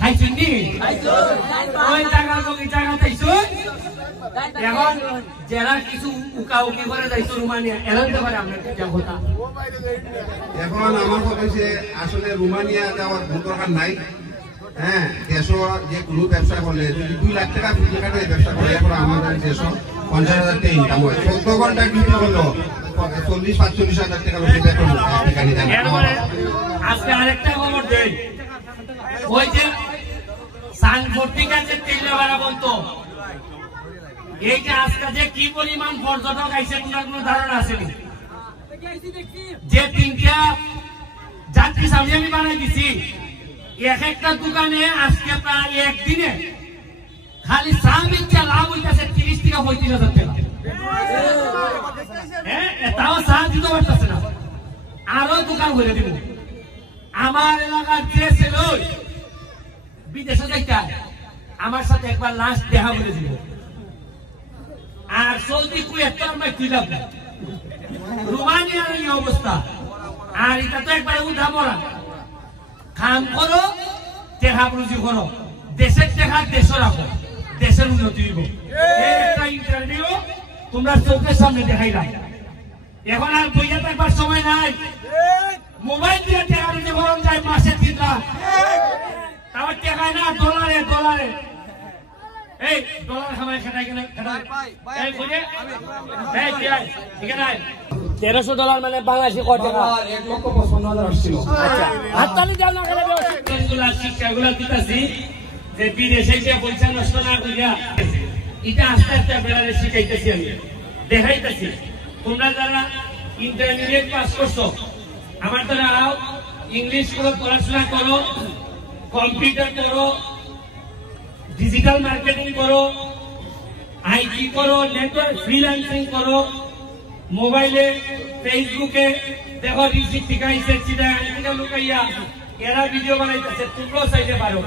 খাইছুন নি ওই জায়গা জমি জায়গা খাইছুন এখন যারা কিছু উকাউকি করে যাইছো রোমানিয়া এলাতে পারে আপনার কি কথা এখন আমার কথা হচ্ছে আসলে রোমানিয়া যাওয়ার দরকার নাই। হ্যাঁ, দেশও যে কোনো ব্যবসা করলে যদি 2 লাখ টাকা বিক্রি করে ব্যবসা করে এখন আমাদের দেশ 50,000 টাকা ইনকাম হয়। 14 ঘন্টা ডিউটি করলো 40-45,000 টাকা বেতন ঠিকানি দেন। আজকে আরেকটা খবর দেন, ওই যে সানফোর্টিকা যে তেলবাড়া বলতো এই যে আজকে যে কি পরিমাণ পর্যটক আইছে কোনো ধারণা আছে নি? যে 3টা যাত্রী সামনে আমি বানাই দিছি এক একটা দোকানে আজকে প্রায় একদিনে খালি চা বিক্রি লাভ হইতেছে 30 থেকে 35,000 টাকা। হ্যাঁ, তাও চা দিতে পারতেছে না, আরো দোকান করে দিব। আমার এলাকার যে ছিল বিদেশে যাইতে আমার সাথে একবার লাস্ট দেখা করে দিল, আর সৌদি কুয়েত তুইলাম রোমানিয়ার এই অবস্থা। আর এটা তো একবারে উঠা পড়া, কাম করো টেকা রুজি করো, দেশের টেকা দেশে রাখো, দেশের উন্নতি হইব। একটা ইন্টারভিউ তোমরা চোখের সামনে দেখাইলাম, এখন আর বইয়া থাকবার সময় নাই। মোবাইল দিয়ে টেকা রুজি করন যায় মাসে 3 লাখ, তাও টেকা না ডলারে ডলারে। এই ডলার খামাই খেটাই কেন এই বুঝে এই কি আই ঠিক আছে $1300 মানে বাংলাদেশি কত টাকা? 1,55,000 আসছিল। আচ্ছা হাততালি দাও না করে এগুলা শিক্ষাগুলা দিতাছি যে বিদেশে যে পয়সা নষ্ট না করিয়া এটা আস্তে আস্তে বেড়ালে শিখাইতেছি, আমি দেখাইতেছি। তোমরা যারা ইন্টারমিডিয়েট পাস করছো আমার দ্বারা আও, ইংলিশ করো, পড়াশোনা করো, কম্পিউটার করো, ডিজিটাল মার্কেটিং করো, আইটি করো, নেটওয়ার্ক ফ্রিল্যান্সিং করো, মোবাইলে ফেসবুকে দেখো রিসিপ্ট শিখাইছে চিটা লুকাইয়া এরা ভিডিও বানাইতেছে, তোমরাও চাইতে পারো।